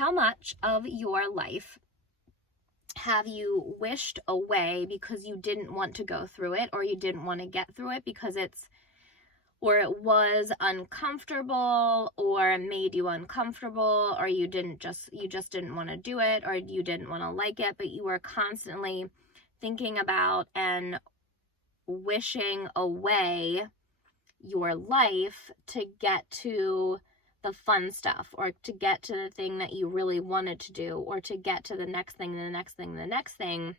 how much of your life have you wished away because you didn't want to go through it, or you didn't want to get through it because it was uncomfortable, or made you uncomfortable, or you just didn't want to do it, or you didn't want to like it, but you were constantly thinking about and wishing away your life to get to the fun stuff, or to get to the thing that you really wanted to do, or to get to the next thing, the next thing, the next thing.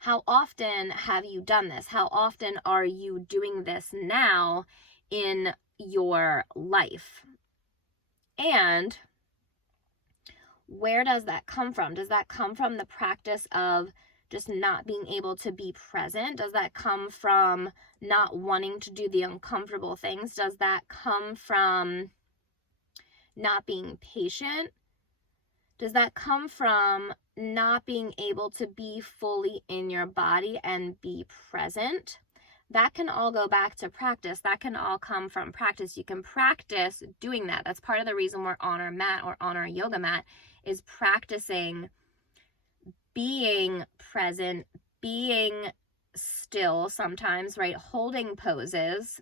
How often have you done this? How often are you doing this now in your life? And where does that come from? Does that come from the practice of just not being able to be present? Does that come from not wanting to do the uncomfortable things? Does that come from not being patient? Does that come from not being able to be fully in your body and be present? That can all go back to practice. That can all come from practice. You can practice doing that. That's part of the reason we're on our mat or on our yoga mat, is practicing being present, being still sometimes, right? Holding poses,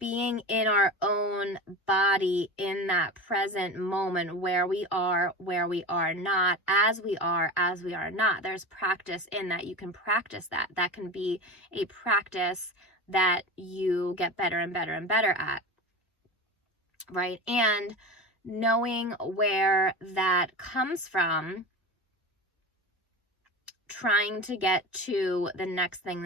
being in our own body in that present moment, where we are not, as we are not. There's practice in that. You can practice that. That can be a practice that you get better and better and better at, right? And knowing where that comes from, trying to get to the next thing,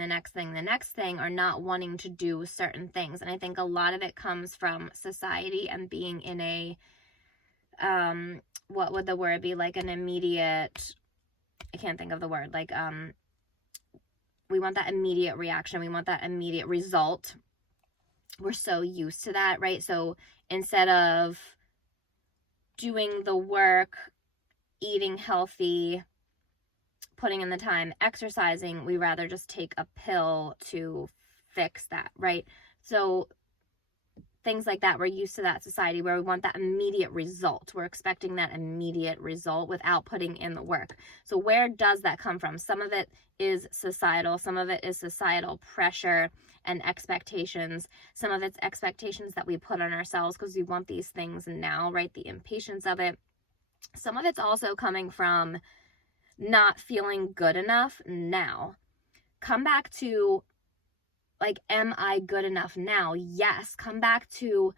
or not wanting to do certain things. And I think a lot of it comes from society and being in a, what would the word be? Like an immediate, I can't think of the word, like, we want that immediate reaction. We want that immediate result. We're so used to that, right? So instead of doing the work, eating healthy, putting in the time, exercising, we rather just take a pill to fix that, right? So things like that, we're used to that society where we want that immediate result. We're expecting that immediate result without putting in the work. So where does that come from? Some of it is societal. Some of it is societal pressure and expectations. Some of it's expectations that we put on ourselves because we want these things now, right? The impatience of it. Some of it's also coming from not feeling good enough now. Come back to, like, am I good enough now? Yes. Come back to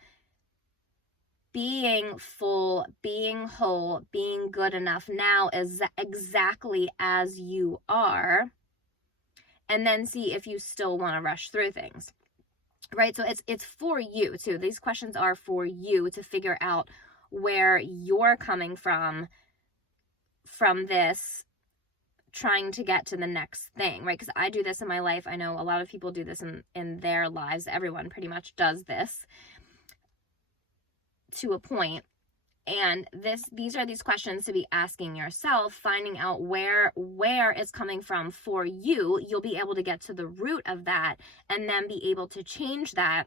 being full, being whole, being good enough now is exactly as you are. And then see if you still want to rush through things, right? So it's for you too. These questions are for you to figure out where you're coming from this trying to get to the next thing, right? Because I do this in my life. I know a lot of people do this in their lives. Everyone pretty much does this to a point. And these are these questions to be asking yourself, finding out where it's coming from for you. You'll be able to get to the root of that and then be able to change that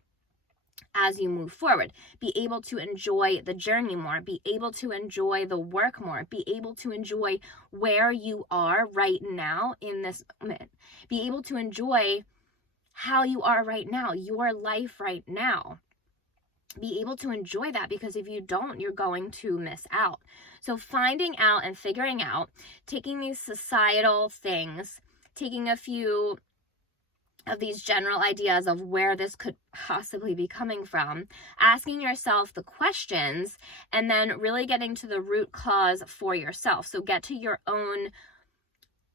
as you move forward. Be able to enjoy the journey more, be able to enjoy the work more, be able to enjoy where you are right now in this moment, be able to enjoy how you are right now, your life right now. Be able to enjoy that, because if you don't, you're going to miss out. So finding out and figuring out, taking these societal things, taking a few of these general ideas of where this could possibly be coming from, asking yourself the questions, and then really getting to the root cause for yourself. So get to your own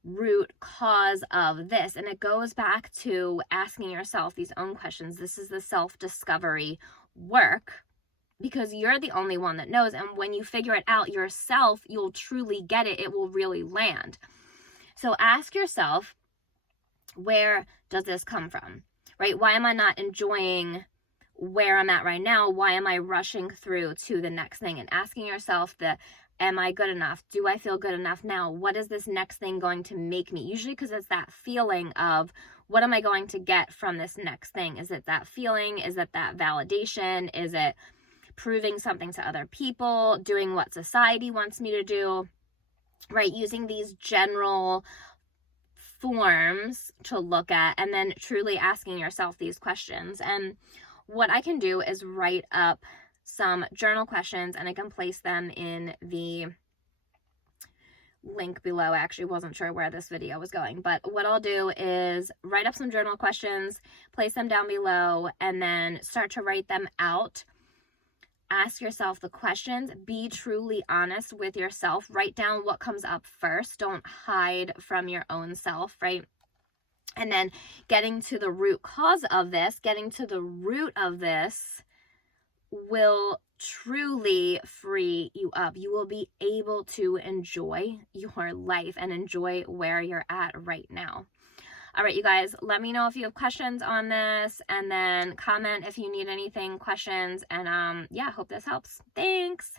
root cause of this. And it goes back to asking yourself these own questions. This is the self-discovery work, because you're the only one that knows. And when you figure it out yourself, you'll truly get it. It will really land. So ask yourself, where does this come from, right? Why am I not enjoying where I'm at right now? Why am I rushing through to the next thing? And asking yourself am I good enough? Do I feel good enough now? What is this next thing going to make me? Usually because it's that feeling of, what am I going to get from this next thing? Is it that feeling? Is it that validation? Is it proving something to other people, doing what society wants me to do, right? Using these general forms to look at, and then truly asking yourself these questions. And what I can do is write up some journal questions, and I can place them in the link below. I actually wasn't sure where this video was going, but what I'll do is write up some journal questions, place them down below, and then start to write them out. Ask yourself the questions. Be truly honest with yourself. Write down what comes up first. Don't hide from your own self, right? And then getting to the root cause of this, will truly free you up. You will be able to enjoy your life and enjoy where you're at right now. All right, you guys, let me know if you have questions on this, and then comment if you need anything, questions, and yeah, hope this helps. Thanks.